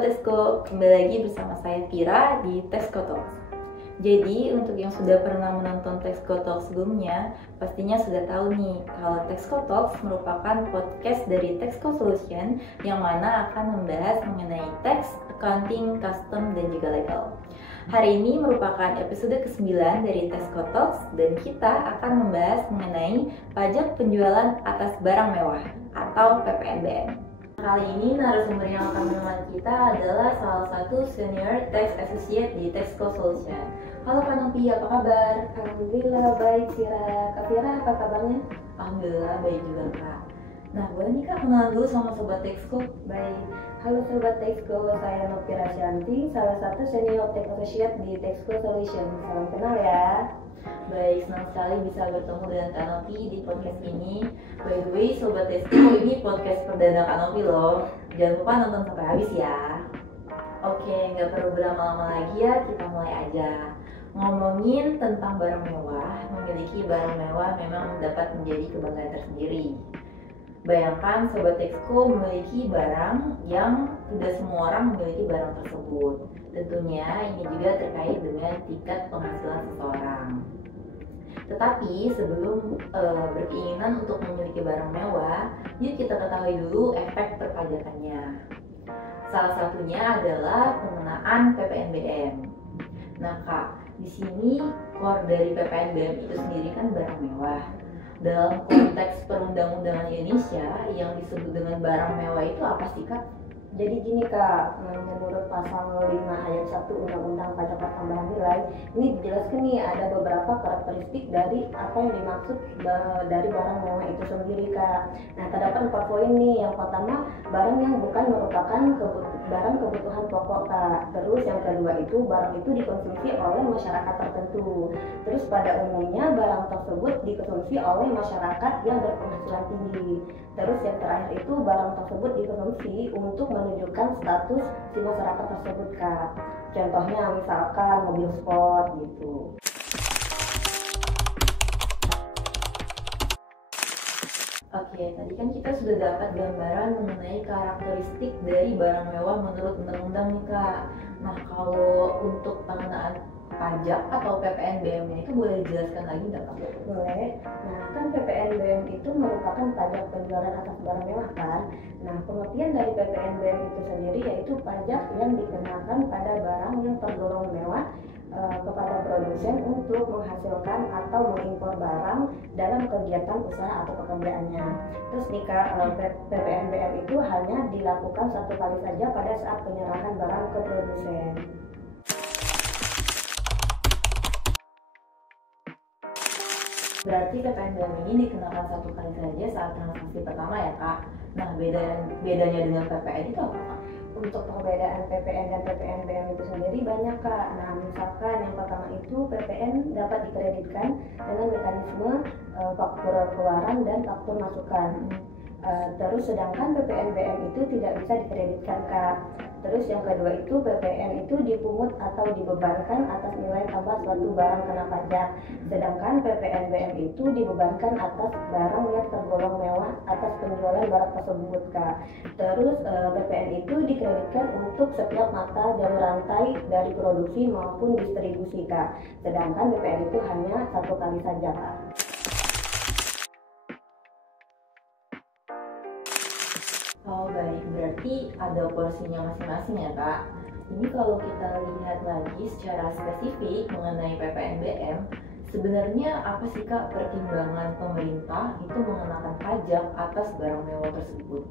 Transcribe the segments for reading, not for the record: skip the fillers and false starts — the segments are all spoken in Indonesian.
Sobat Tesko, kembali lagi bersama saya Vira di Tesko Talks. Jadi untuk yang sudah pernah menonton Tesko Talks sebelumnya, pastinya sudah tahu nih kalau Tesko Talks merupakan podcast dari Tesko Solution yang mana akan membahas mengenai tax, accounting, custom, dan juga legal. Hari ini merupakan episode ke-9 dari Tesko Talks dan kita akan membahas mengenai pajak penjualan atas barang mewah atau PPNBM. Kali ini narasumber yang akan menemani kita adalah salah satu senior tax associate di Tesko Solution. Halo Kak Novi, apa kabar? Alhamdulillah baik Vira. Kak Vira apa kabarnya? Alhamdulillah baik juga Kak. Nah boleh nih Kak kenalan dulu sama Sobat Tesko. Baik. Halo Sobat Tesko, saya Novi Rasyanti, salah satu senior tax associate di Tesko Solution. Salam kenal ya. Baik, senang sekali bisa bertemu dengan Kak Novi di podcast ini. By the way, Sobat Tesko, ini podcast perdana Kak Novi loh. Jangan lupa nonton sampai habis ya. Oke, nggak perlu berlama-lama lagi ya, kita mulai aja. Ngomongin tentang barang mewah, memiliki barang mewah memang dapat menjadi kebanggaan tersendiri. Bayangkan Sobat Tesko memiliki barang yang tidak semua orang memiliki barang tersebut. Tentunya ini juga terkait dengan tingkat penghasilan seseorang. Tetapi sebelum berkeinginan untuk memiliki barang mewah, yuk kita ketahui dulu efek perpajakannya. Salah satunya adalah pengenaan PPNBM. Nah Kak, di sini core dari PPNBM itu sendiri kan barang mewah. Dalam konteks perundang-undangan Indonesia yang disebut dengan barang mewah itu apa sih Kak? Jadi gini Kak, menurut pasal 5 ayat 1 Undang-Undang Pajak Pertambahan Nilai, ini dijelaskan nih ada beberapa karakteristik dari apa yang dimaksud dari barang mewah itu sendiri Kak. Nah terdapat 4 poin nih. Yang pertama, barang yang bukan merupakan barang kebutuhan pokok Kak. Terus yang kedua itu barang itu dikonsumsi oleh masyarakat tertentu. Terus pada umumnya barang tersebut dikonsumsi oleh masyarakat yang berpenghasilan tinggi. Terus yang terakhir itu barang tersebut dikonsumsi untuk menunjukkan status si masyarakat tersebut Kak. Contohnya misalkan mobil sport gitu. Oke, tadi kan kita sudah dapat gambaran mengenai karakteristik dari barang mewah menurut undang-undang nih Kak. Nah kalau untuk pengenaan pajak atau PPNBM itu boleh dijelaskan lagi nggak Kak? Boleh. Nah kan PPNBM itu merupakan pajak penjualan atas barang mewah kan. Nah pengertian dari PPNBM itu sendiri yaitu pajak yang dikenakan pada barang yang tergolong mewah kepada produsen untuk menghasilkan atau mengimpor barang dalam kegiatan usaha atau pekerjaannya. Terus nih Kak, PPNBM itu hanya dilakukan satu kali saja pada saat penyerahan barang ke produsen. Berarti PPNBM ini dikenakan satu kali saja saat transaksi pertama ya Kak. Nah bedanya dengan PPN itu apa Kak? Untuk perbedaan PPN dan PPNBM itu sendiri banyak Kak. Nah misalkan yang pertama itu PPN dapat dikreditkan dengan mekanisme faktur keluaran dan faktur masukan. Terus sedangkan PPNBM itu tidak bisa dikreditkan Kak. Terus yang kedua itu PPN itu dipungut atau dibebankan atas nilai tambah suatu barang kena pajak. Sedangkan PPNBM itu dibebankan atas barang yang tergolong mewah atas penjualan barang tersebut Kak. Terus PPN itu dikreditkan untuk setiap mata jalur rantai dari produksi maupun distribusi Kak. Sedangkan PPN itu hanya satu kali saja Kak. Oh baik, berarti ada porsinya masing-masing ya Kak. Ini kalau kita lihat lagi secara spesifik mengenai PPNBM, sebenarnya apa sih Kak pertimbangan pemerintah itu mengenakan pajak atas barang mewah tersebut?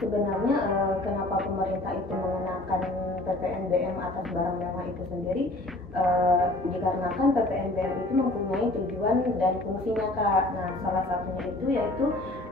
Sebenarnya kenapa pemerintah itu mengenakan PPNBM atas barang mewah itu sendiri dikarenakan PPNBM itu mempunyai tujuan dan fungsinya Kak. Nah salah satunya itu yaitu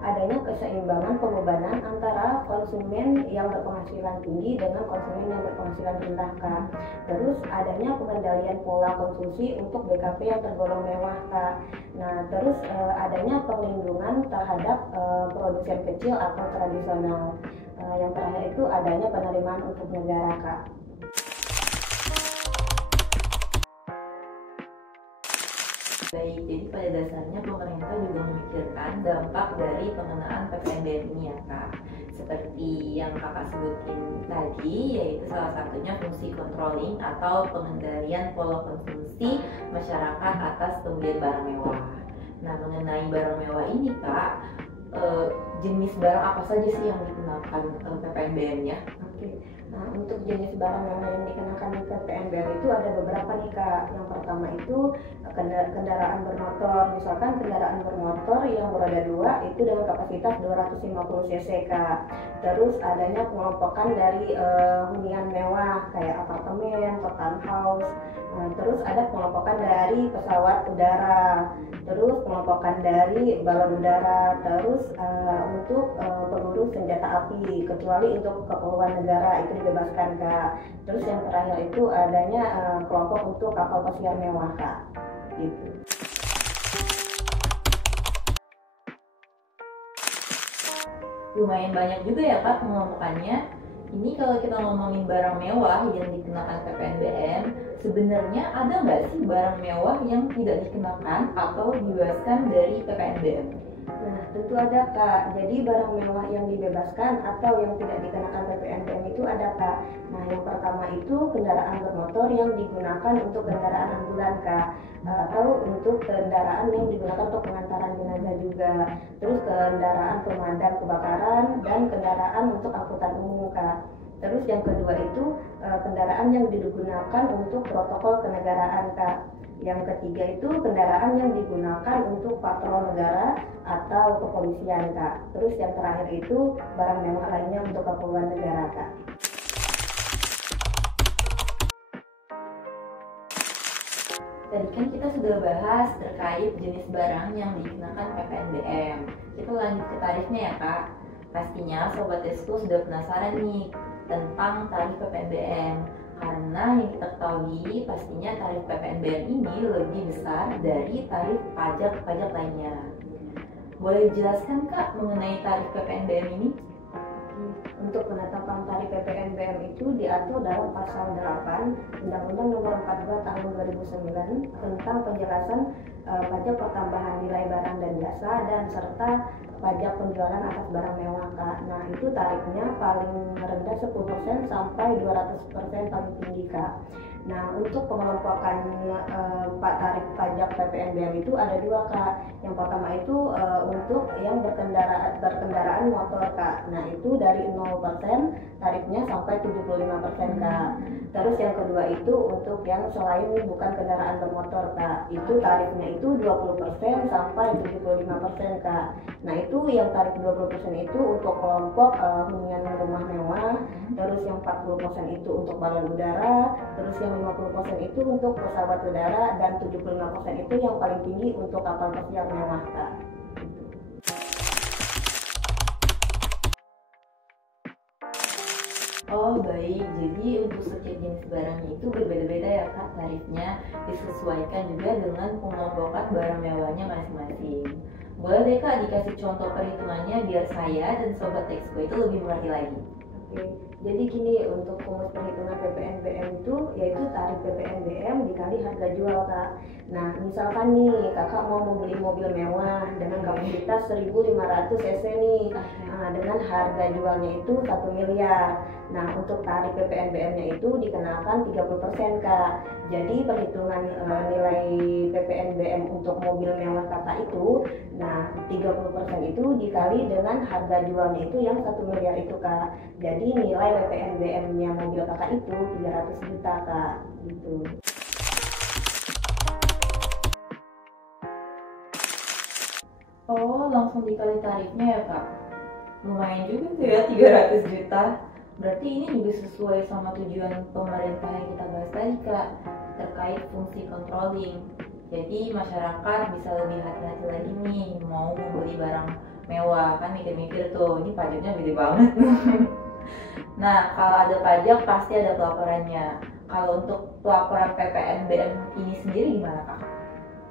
adanya keseimbangan pembebanan antara konsumen yang berpenghasilan tinggi dengan konsumen yang berpenghasilan rendah Kak. Terus adanya pengendalian pola konsumsi untuk BKP yang tergolong mewah Kak. Nah terus adanya perlindungan terhadap produsen kecil atau tradisional. Yang terakhir itu adanya penerimaan untuk negara Kak. Baik, jadi pada dasarnya pemerintah juga memikirkan dampak dari pengenaan PPNBM ini ya Kak. Seperti yang Kakak sebutin tadi, yaitu salah satunya fungsi controlling atau pengendalian pola konsumsi masyarakat atas pembelian barang mewah. Nah, mengenai barang mewah ini Kak, jenis barang apa saja sih yang dikenakan PPNBM-nya? Oke. Nah, untuk jenis barang mewah yang dikenakan PPNBM itu ada beberapa nih Kak. Yang pertama itu kendaraan bermotor. Misalkan kendaraan bermotor yang beroda 2 itu dengan kapasitas 250 cc Kak. Terus adanya pengelompokan dari hunian mewah kayak apartemen, townhouse. Terus ada pengelompokan dari pesawat udara. Terus pengelompokan dari balon udara. Terus untuk peluru senjata api, kecuali untuk keperluan negara itu dibebaskan Kak. Terus yang terakhir itu adanya kelompok untuk kapal pesiar mewah Kak. Gitu. Lumayan banyak juga ya Kak pengelompokannya. Ini kalau kita ngomongin barang mewah yang dikenakan PPNBM, sebenarnya ada nggak sih barang mewah yang tidak dikenakan atau dibebaskan dari PPNBM? Nah, tentu ada Kak. Jadi barang mewah yang dibebaskan atau yang tidak dikenakan PPNBM itu ada Kak. Nah, yang pertama itu kendaraan bermotor yang digunakan untuk kendaraan ambulan Kak, atau untuk kendaraan yang digunakan untuk pengantaran jenazah juga. Terus kendaraan pemadam kebakaran dan kendaraan untuk angkutan umum Kak. Terus yang kedua itu kendaraan yang digunakan untuk protokol kenegaraan Kak. Yang ketiga itu kendaraan yang digunakan untuk patrol negara atau kepolisian Kak. Terus yang terakhir itu barang mewah lainnya untuk keperluan negara Kak. Tadi kan kita sudah bahas terkait jenis barang yang dikenakan PPNBM. Kita lanjut ke tarifnya ya Kak. Pastinya Sobat Esku sudah penasaran nih tentang tarif PPNBM. Karena yang kita ketahui pastinya tarif PPNBM ini lebih besar dari tarif pajak-pajak lainnya. Boleh dijelaskan Kak mengenai tarif PPNBM ini? Untuk penetapan tarif PPNBM itu diatur dalam pasal 8 Undang-Undang Nomor 42 Tahun 2009 tentang penjelasan pajak pertambahan nilai barang dan jasa dan serta pajak penjualan atas barang mewah Kak. Nah, itu tarifnya paling rendah 10% sampai 200% paling tinggi Kak. Nah, untuk pengelompokan tarif pajak PPNBM itu ada dua Kak. Yang pertama itu untuk yang berkendaraan motor Kak. Nah, itu dari 0% tarifnya sampai 75% Kak. Terus yang kedua itu untuk yang selain bukan kendaraan bermotor Kak. Itu tarifnya itu 20% sampai 75% Kak. Nah, itu yang tarif 20% itu untuk kelompok hunian rumah mewah. Terus yang 40% itu untuk balon udara. Terus yang 50% itu untuk pesawat udara dan 75% itu yang paling tinggi untuk kapal pesiar mewah Kak. Oh baik, jadi untuk setiap jenis barangnya itu berbeda-beda ya Kak tarifnya, disesuaikan juga dengan pengelompokan barang mewahnya masing-masing. Boleh deh Kak dikasih contoh perhitungannya biar saya dan Sobat Exco itu lebih mengerti lagi. Oke, jadi gini, untuk rumus perhitungan PPNBM itu yaitu tarif PPNBM dikali harga jual Kak. Nah, misalkan nih Kakak mau membeli mobil mewah dengan kapasitas 1500 cc nih, dengan harga jualnya itu 1 miliar. Nah, untuk tarif PPNBM-nya itu dikenakan 30% Kak. Jadi perhitungan nilai PPNBM untuk mobil mewah Kakak itu, nah 30% itu dikali dengan harga jualnya itu yang 1 miliar itu Kak. Jadi nilai PPNBM-nya mobil Kakak itu 300 juta Kak, gitu. Oh, langsung dikali tarifnya ya Kak? Lumayan juga tuh ya 300 juta. Berarti ini juga sesuai sama tujuan pemerintah yang kita bahas tadi Kak, terkait fungsi controlling. Jadi masyarakat bisa lebih hati-hati lagi nih mau membeli barang mewah, kan mikir-mikir tuh ini pajaknya gede banget. Nah, kalau ada pajak pasti ada pelaporannya. Kalau untuk pelaporan PPNBM ini sendiri gimana Kak?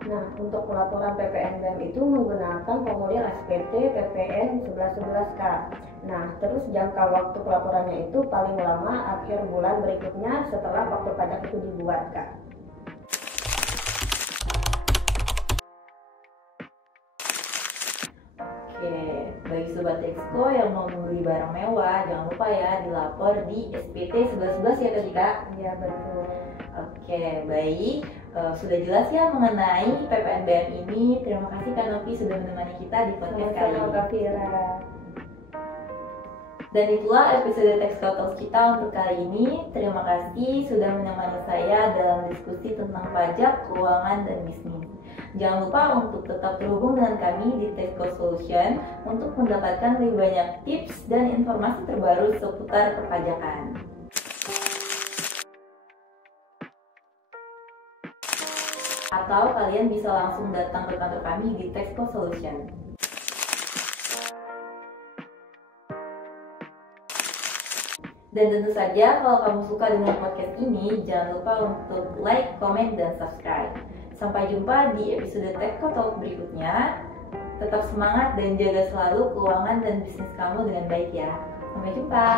Nah, untuk pelaporan PPNBM itu menggunakan formulir SPT PPN 1111 Kak. Nah, terus jangka waktu pelaporannya itu paling lama akhir bulan berikutnya setelah waktu pajak itu dibuat Kak. Oke, bagi Sobat Exco yang mau membeli barang mewah, jangan lupa ya dilapor di SPT 1111 ya Kak. Iya betul. Oke, baik. Sudah jelas ya mengenai PPNBM ini. Terima kasih Kak Novi sudah menemani kita di podcast kali Sama-sama ini. Kak Vira. Dan itulah episode Texco Talks kita untuk kali ini. Terima kasih sudah menemani saya dalam diskusi tentang pajak, keuangan, dan bisnis. Jangan lupa untuk tetap terhubung dengan kami di Texco Solution untuk mendapatkan lebih banyak tips dan informasi terbaru seputar perpajakan. Atau kalian bisa langsung datang ke kantor kami di Texco Solution. Dan tentu saja kalau kamu suka dengan podcast ini, jangan lupa untuk like, comment, dan subscribe. Sampai jumpa di episode Texco Talk berikutnya. Tetap semangat dan jaga selalu keuangan dan bisnis kamu dengan baik ya. Sampai jumpa.